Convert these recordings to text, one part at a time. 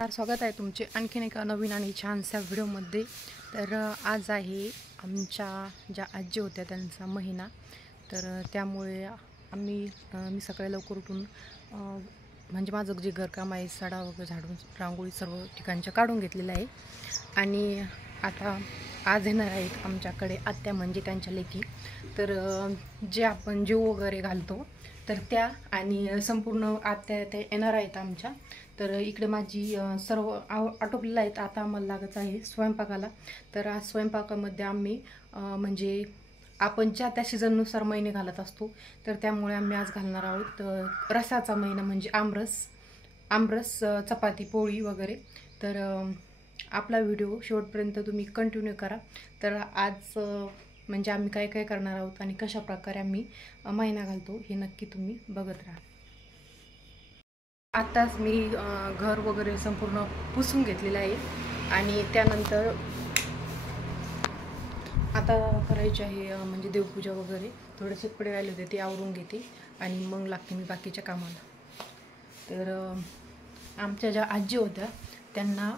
स्वागत आहे तुमचे आणखीन एका नवीन आणि छानशा व्हिडिओमध्ये। तर आज आहे आमच्या ज्या आजी होत्या त्यांचा महिना। तर त्यामुळे मी सकाळी लवकर उठून म्हणजे माझं जे घरकाम आहे सडा वगैरे झाडून रांगोळी सर्व ठिकाणच्या काढून घेतलेलं आहे। आणि आता आज येणार आहेत आमच्याकडे आत्या म्हणजे त्यांच्या लेकी। तर जे आपण जीव वगैरे घालतो तर त्या आणि संपूर्ण आत्या ते येणार आहेत आमच्या। तर इकडे माझी सर्व आटोपलेलं आहेत। आता आम्हाला लागत आहे स्वयंपाकाला। तर आज स्वयंपाकामध्ये आम्ही म्हणजे आपण ज्या त्या सीझननुसार महिने घालत असतो तर त्यामुळे आम्ही आज घालणार आहोत रसाचा महिना म्हणजे आमरस चपाती पोळी वगैरे। तर आपला व्हिडिओ शेवटपर्यंत तुम्ही कंटिन्यू करा। तर आज म्हणजे आम्ही काय काय करणार आहोत आणि कशा प्रकारे आम्ही महिना घालतो हे नक्की तुम्ही बघत राहा। आताच मी घर वगैरे संपूर्ण पुसून घेतलेलं आहे आणि त्यानंतर आता करायचे आहे म्हणजे देवपूजा वगैरे। थोडेसे कपडे राहिले होते ते आवरून घेते आणि मग लागते मी बाकीच्या कामाला। तर आमच्या ज्या आजी होत्या त्यांना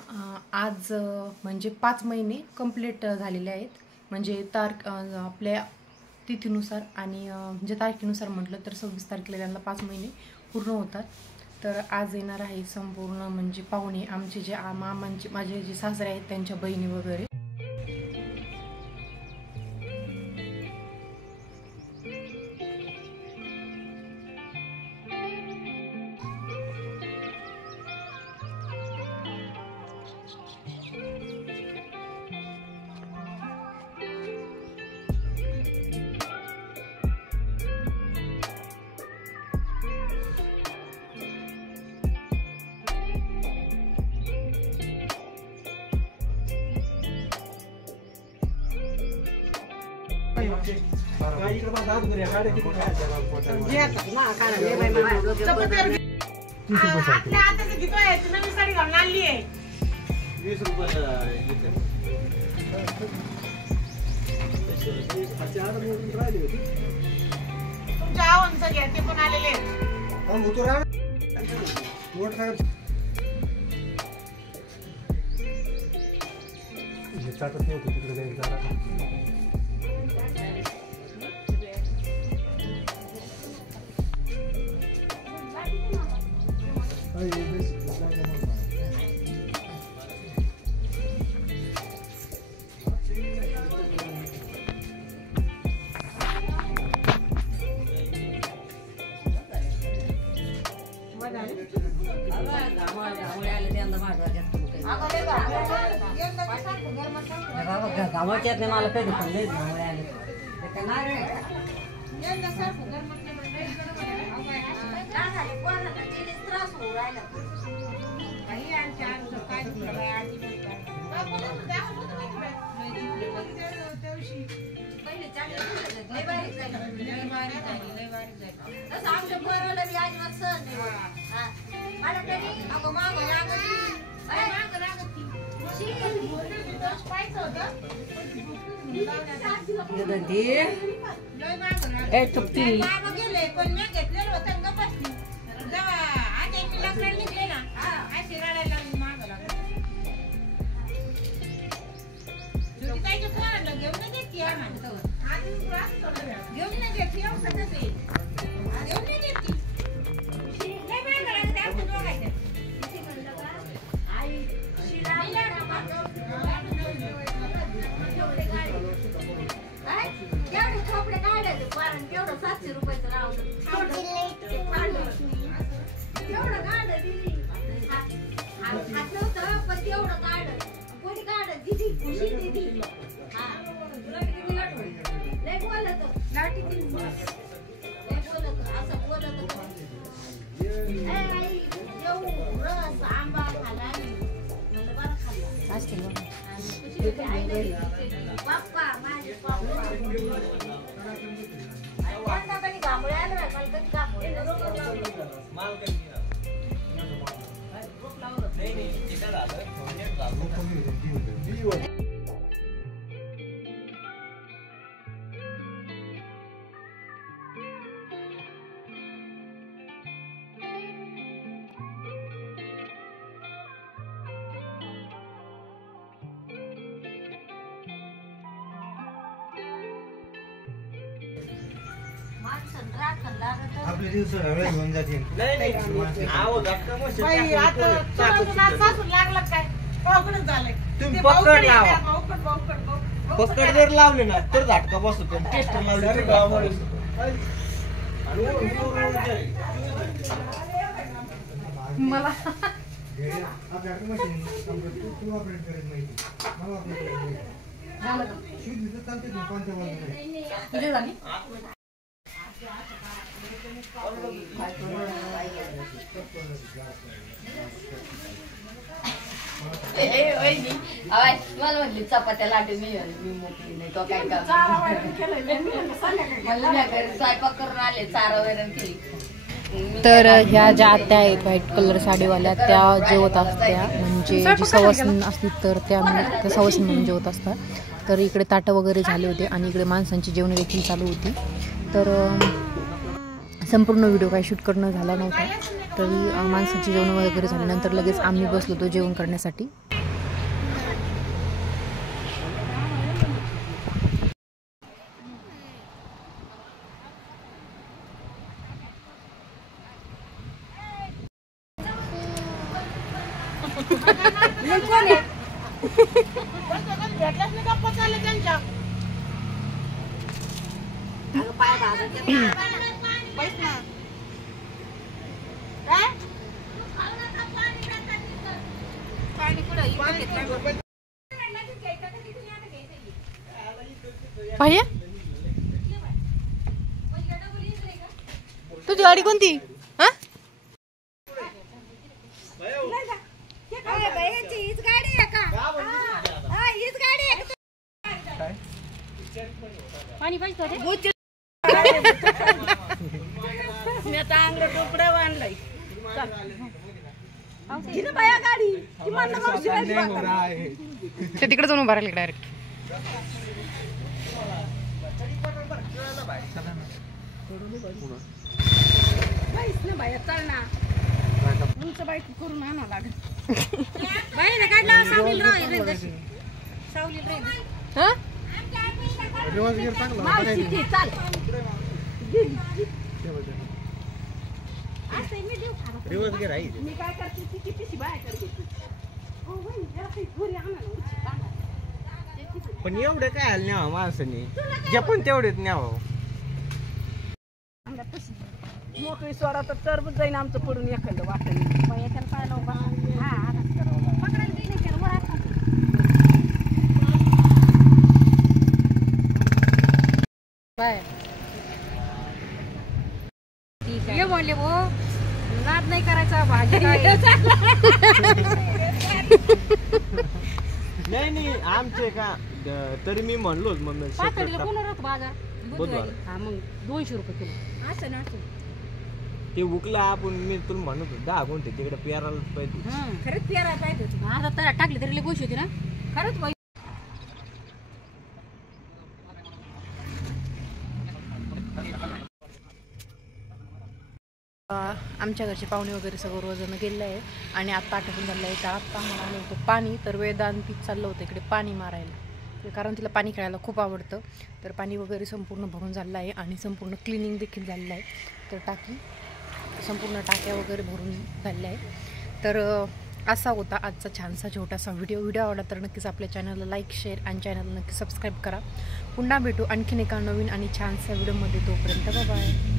आज म्हणजे 5 महिने कंप्लीट झालेले आहेत। म्हणजे आपल्या तिथीनुसार आणि म्हणजे तारखेनुसार म्हटलं तर 26 तारखेला त्यांना 5 महिने पूर्ण होतात। तर आज येणार आहे संपूर्ण म्हणजे पाहुणे आमचे जे मामांचे माझे जे सासरे आहेत त्यांच्या बहिणी वगैरे। गावाच्यात मला काही दुकान नाही आले आपले दिवस हळूहळू घेऊन जातील. तुम्ही पकड लावा. पकड जर लावले ना तर झटका बसतो. टेस्ट लावली मला आपल्याकडे मशीन तू ऑपरेट करत माहिती मला ऑपरेट करत माहिती शूज दिसत चालते ना कोणत्या बाजूला मला म्हटली चपात्या लाटून मी मोकळी नाही तो काय काम मला स्वयंपाक करून आले चारा वैरण केली. तर ह्या ज्या आत्या आहेत व्हाईट कलर साडीवाल्या त्या जेवत असत्या म्हणजे जी सवासणी असली तर त्या सवासणी म्हणून जेवत असतात. तर इकडे ताटं वगैरे झाले होते आणि इकडे माणसांची जेवण देखील चालू होती. तर संपूर्ण व्हिडिओ काही शूट करणं झाला नव्हता. तरी माणसांची जेवण वगैरे झाल्यानंतर लगेच आम्ही बसलो होतो जेवण करण्यासाठी. पाहिजे तुझी गाडी कोणती? हा पाणी पाहिजे ते तिकडे जाऊन उभा राहिली डायरेक्ट. उंच बाईक करून आणा लागेल. हा रिवर्स गिअर चांगला रिवर्स गिअर आहे. मी काय करते ती पिशी बाहेर करते. पण एवढे काय हाल न्यावं माणसाने जे पण तेवढेच न्यावं. मोकळी सोडा तर टरबूज जाईन आमचं पडून एखादं वाटण बाय ये बोलले वो नाद नाही करायचा भाजी नाही आमचे का तरी मी म्हणलोच मग बाजार बुधवार हा मग 200 रुपये किलो असं ना ते उकला आपण मी तुला म्हणत होतो 10 गुंठे तिकडे पेरायला पाहिजे. खरंच पेरायला पाहिजे आता तर टाकली तरी गोष्ट होती ना खरंच. आमच्या घरचे पाहुणे वगैरे सगळं रोजानं गेलेलं आहे आणि आत्ता आठवून झालं आहे. तर आत्ता मला आलं होतं पाणी. तर वेदांतीत चाललं होतं इकडे पाणी मारायला कारण तिला पाणी खेळायला खूप आवडतं. तर पाणी वगैरे संपूर्ण भरून झालं आहे आणि संपूर्ण क्लिनिंग देखील झालेलं आहे. तर टाकी संपूर्ण टाक्या वगैरे भरून झालेल्या आहे. तर असा होता आजचा छानसा छोटासा व्हिडिओ आवडला तर नक्कीच आपल्या चॅनलला लाईक शेअर आणि चॅनलला नक्की सबस्क्राईब करा. पुन्हा भेटू आणखीन एका नवीन आणि छानसा व्हिडिओमध्ये. तोपर्यंत बाय.